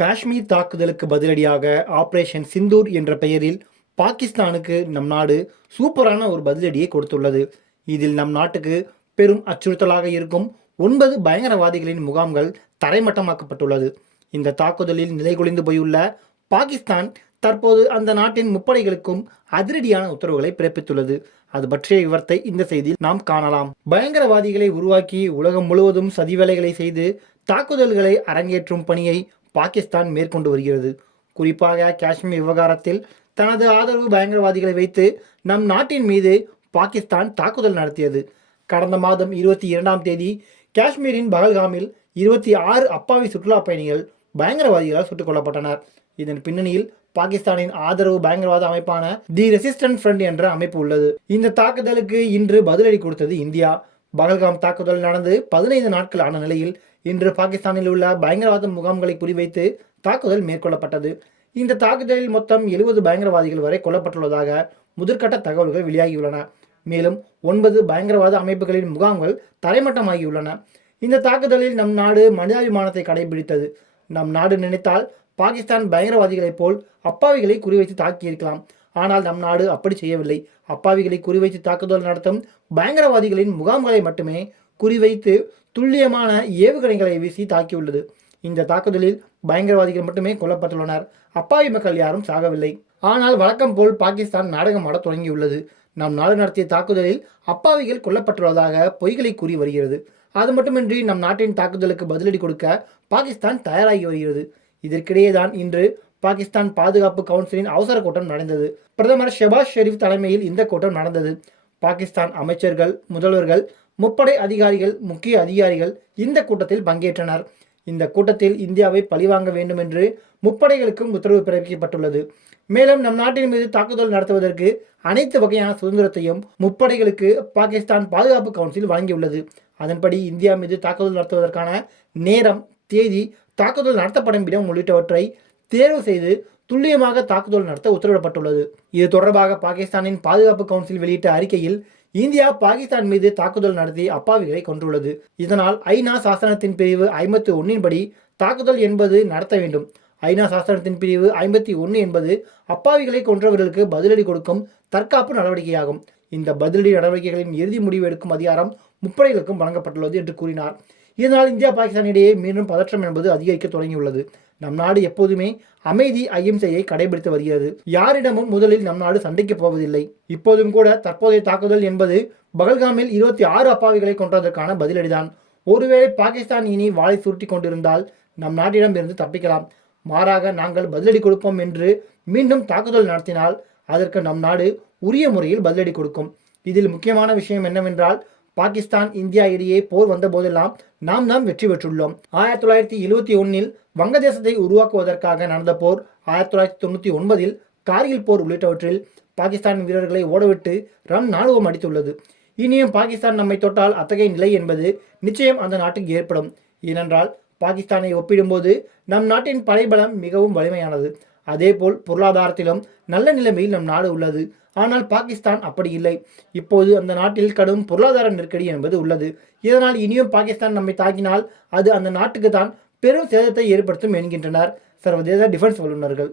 காஷ்மீர் தாக்குதலுக்கு பதிலடியாக ஆப்ரேஷன் சிந்தூர் என்ற பெயரில் பாகிஸ்தானுக்கு நம் நாடு சூப்பரான ஒரு பதிலடியை கொடுத்துள்ளது. இதில் நம் நாட்டுக்கு பெரும் அச்சுறுத்தலாக இருக்கும் ஒன்பது பயங்கரவாதிகளின் முகாம்கள் தரைமட்டமாக்கப்பட்டுள்ளது. இந்த தாக்குதலில் நிலைகுலைந்து போயுள்ள பாகிஸ்தான் தற்போது அந்த நாட்டின் முப்படைகளுக்கும் அதிரடியான உத்தரவுகளை பிறப்பித்துள்ளது. அது பற்றிய விவரத்தை இந்த செய்தியில் நாம் காணலாம். பயங்கரவாதிகளை உருவாக்கி உலகம் முழுவதும் சதிவேலைகளை செய்து தாக்குதல்களை அரங்கேற்றும் பணியை பாகிஸ்தான் மேற்கொண்டு வருகிறது. குறிப்பாக காஷ்மீர் விவகாரத்தில் தனது ஆதரவு பயங்கரவாதிகளை வைத்து நம் நாட்டின் மீது பாகிஸ்தான் தாக்குதல் நடத்தியது. கடந்த மாதம் இருபத்தி இரண்டாம் தேதி காஷ்மீரின் பகல்காமில் இருபத்தி ஆறு அப்பாவி சுற்றுலா பயணிகள் பயங்கரவாதிகளால் சுட்டுக் கொல்லப்பட்டனர். இதன் பின்னணியில் பாகிஸ்தானின் ஆதரவு பயங்கரவாத அமைப்பான தி ரெசிஸ்டன்ட் ஃப்ரண்ட் என்ற அமைப்பு உள்ளது. இந்த தாக்குதலுக்கு இன்று பதிலடி கொடுத்தது இந்தியா. பகல்காம் தாக்குதல் நடந்து பதினைந்து நாட்கள் ஆன நிலையில் இன்று பாகிஸ்தானில் உள்ள பயங்கரவாத முகாம்களை குறிவைத்து தாக்குதல் மேற்கொள்ளப்பட்டது. இந்த தாக்குதலில் மொத்தம் எழுபது பயங்கரவாதிகள் வரை கொல்லப்பட்டுள்ளதாக முதற்கட்ட தகவல்கள் வெளியாகியுள்ளன. மேலும் ஒன்பது பயங்கரவாத அமைப்புகளின் முகாம்கள் தரைமட்டமாகியுள்ளன. இந்த தாக்குதலில் நம் நாடு மனிதாபிமானத்தை கடைபிடித்தது. நம் நாடு நினைத்தால் பாகிஸ்தான் பயங்கரவாதிகளைப் போல் அப்பாவிகளை குறிவைத்து தாக்கியிருக்கலாம். ஆனால் நம் நாடு அப்படி செய்யவில்லை. அப்பாவிகளை குறிவைத்து தாக்குதல் நடத்தும் பயங்கரவாதிகளின் முகாம்களை மட்டுமே குறிவைத்து துல்லியமான ஏவுகணைகளை வீசி தாக்கியுள்ளது. இந்த தாக்குதலில் பயங்கரவாதிகள் மட்டுமே கொல்லப்பட்டுள்ளனர். அப்பாவி மக்கள் யாரும் சாகவில்லை. ஆனால் வழக்கம் போல் பாகிஸ்தான் நாடகமாட தொடங்கியுள்ளது. நம் நாடு நடத்திய தாக்குதலில் அப்பாவிகள் கொல்லப்பட்டுள்ளதாக பொய்களை கூறி வருகிறது. அது மட்டுமின்றி நம் நாட்டின் தாக்குதலுக்கு பதிலடி கொடுக்க பாகிஸ்தான் தயாராகி வருகிறது. இதற்கிடையே தான் இன்று பாகிஸ்தான் பாதுகாப்பு கவுன்சிலின் அவசர கூட்டம் நடந்தது. பிரதமர் ஷெபாஸ் ஷெரீப் தலைமையில் இந்த கூட்டம் நடந்தது. பாகிஸ்தான் அமைச்சர்கள் முதல்வர்கள் முப்படை அதிகாரிகள் முக்கிய அதிகாரிகள் இந்த கூட்டத்தில் பங்கேற்றனர். இந்த கூட்டத்தில் இந்தியாவை பழிவாங்க வேண்டும் என்று முப்படைகளுக்கும் உத்தரவு பிறப்பிக்கப்பட்டுள்ளது. மேலும் நம் நாட்டின் மீது தாக்குதல் நடத்துவதற்கு அனைத்து வகையான சுதந்திரத்தையும் முப்படைகளுக்கு பாகிஸ்தான் பாதுகாப்பு கவுன்சில் வழங்கியுள்ளது. அதன்படி இந்தியா மீது தாக்குதல் நடத்துவதற்கான நேரம் தேதி தாக்குதல் நடத்தப்படும் இடம் உள்ளிட்டவற்றை தேர்வு செய்து துல்லியமாக தாக்குதல் நடத்த உத்தரவிடப்பட்டுள்ளது. இது தொடர்பாக பாகிஸ்தானின் பாதுகாப்பு கவுன்சில் வெளியிட்ட அறிக்கையில் இந்தியா பாகிஸ்தான் மீது தாக்குதல் நடத்தி அப்பாவிகளை கொன்றுள்ளது. இதனால் ஐநா சாசனத்தின் பிரிவு ஐம்பத்தி ஒன்னின்படி தாக்குதல் என்பது நடத்த வேண்டும். ஐநா சாசனத்தின் பிரிவு ஐம்பத்தி ஒன்று என்பது அப்பாவிகளை கொன்றவர்களுக்கு பதிலடி கொடுக்கும் தற்காப்பு நடவடிக்கையாகும். இந்த பதிலடி நடவடிக்கைகளின் இறுதி முடிவு எடுக்கும் அதிகாரம் முப்படைகளுக்கும் வழங்கப்பட்டுள்ளது என்று கூறினார். இதனால் இந்தியா பாகிஸ்தான் இடையே மீண்டும் பதற்றம் என்பது அதிகரிக்க தொடங்கியுள்ளது. நம் நாடு எப்போதுமே அமைதி அகிம்சையை கடைபிடித்து வருகிறது. யாரிடமும் முதலில் நம் நாடு சண்டைக்கு போவதில்லை. இப்போதும் கூட தற்போதைய தாக்குதல் என்பது பகல்காமில் இருபத்தி ஆறு அப்பாவிகளை கொன்றதற்கான பதிலடிதான். ஒருவேளை பாகிஸ்தான் இனி வாளை சுருட்டி கொண்டிருந்தால் நம் நாட்டிடம் இருந்து தப்பிக்கலாம். மாறாக நாங்கள் பதிலடி கொடுப்போம் என்று மீண்டும் தாக்குதல் நடத்தினால் அதற்கு நம் நாடு உரிய முறையில் பதிலடி கொடுக்கும். இதில் முக்கியமான விஷயம் என்னவென்றால் பாகிஸ்தான் இந்தியா இடையே போர் வந்த போதெல்லாம் நாம் நாம் வெற்றி பெற்றுள்ளோம். ஆயிரத்தி தொள்ளாயிரத்தி எழுவத்தி ஒன்னில் வங்கதேசத்தை உருவாக்குவதற்காக நடந்த போர் ஆயிரத்தி தொள்ளாயிரத்தி தொண்ணூற்றி ஒன்பதில் கார்கில் போர் உள்ளிட்டவற்றில் பாகிஸ்தான் வீரர்களை ஓடவிட்டு ரம் நாணுவம் அடித்துள்ளது. இனியும் பாகிஸ்தான் நம்மை தொட்டால் அத்தகைய நிலை என்பது நிச்சயம் அந்த நாட்டுக்கு ஏற்படும். ஏனென்றால் பாகிஸ்தானை ஒப்பிடும்போது நம் நாட்டின் படைபலம் மிகவும் வலிமையானது. அதேபோல் பொருளாதாரத்திலும் நல்ல நிலைமையில் நம் நாடு உள்ளது. ஆனால் பாகிஸ்தான் அப்படி இல்லை. இப்போது அந்த நாட்டில் கடும் பொருளாதார நெருக்கடி என்பது உள்ளது. இதனால் இனியும் பாகிஸ்தான் நம்மை தாக்கினால் அது அந்த நாட்டுக்கு தான் பெரும் சேதத்தை ஏற்படுத்தும் என்கின்றனர். சர்வதேச டிஃபென்ஸ் வல்லுநர்கள்.